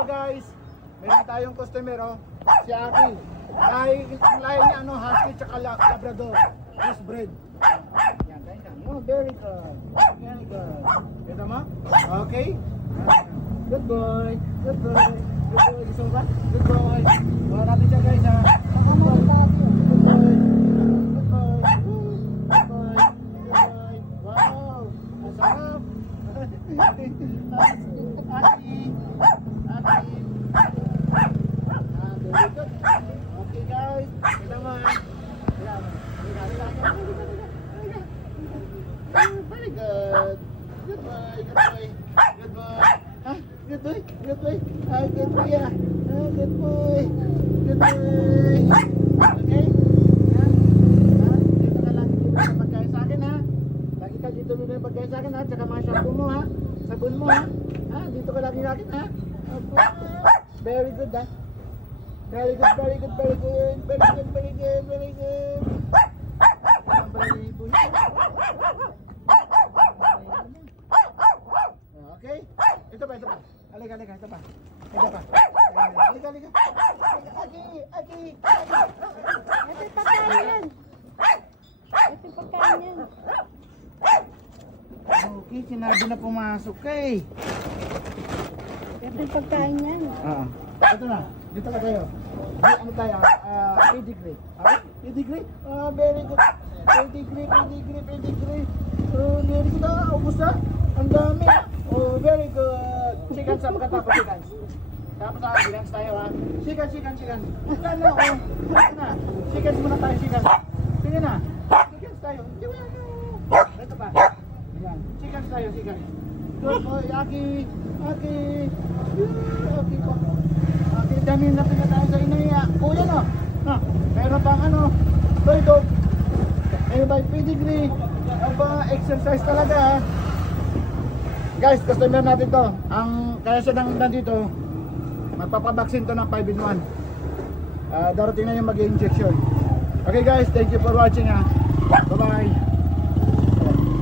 Guys, meron tayong customer, oh. Si Aki. Lahi niya, ano, husky tsaka labrador. Crossbred. Yan, kain ka. Oh, very good. Very good. Kita mo? Okay. Good boy. Good boy. Good boy. Gusto mo ba? Good boy. Wala natin siya, guys, ha. Good boy. Good boy. Good boy. Good boy. Good boy. Wow. Ang sarap. Aki. Aki. Very good. Okay, guys. Kita mo, ha. Very good. Good boy. Good boy. Good boy. Ah, good boy. Good boy. Ah, good boy, ah. Ah, good boy. Good boy. Okay? Yan. Ah, dito ka lagi dito na pagkain sa akin, ha. Lagi ka dito na pagkain sa akin, ha. Tsaka mga shampoo mo, ha. Sabon mo, ha. Ah, dito ka lagi sa akin, ha. Very good, ha. Very good, very good, very good. Very good, very good, very good. Okay? Ito pa, ito pa. Halika, halika, ito pa. Ito pa. Halika, halika. Aki, Aki, Ito yung pagkain yan. Ito yung pagkain yan. Okay, sinabi na pumasok ka eh. Ito yung pagkain yan. Oo. Ito na. Dito ka tayo. Ano tayo? Pedigree. Okay? Pedigree? Very good. Pedigree, pedigree, pedigree. Very good. Ubus na. Ang dami. Oh, very good. Chicken sa pagkatapos chicken. Tapos chicken tayo, ha. Chicken, chicken, chicken. Ano, oh. Ito na. Chicken muna tayo, chicken. Sige na. Chicken tayo. Ito pa. Ayan. Chicken tayo, chicken. Good boy, Aki. Aki. Aki po. Aki, dami na pinatayo sa inaya. Kuya, no? No. Meron pang ano. Toy dog. Meron ba yung pedigree? Aba, exercise talaga, ha. Guys, customer natin to. Kaya siya nandito, magpapabaksin to ng 5-in-1. Darating na yung mag-injection. Okay guys, thank you for watching, ha. Bye-bye.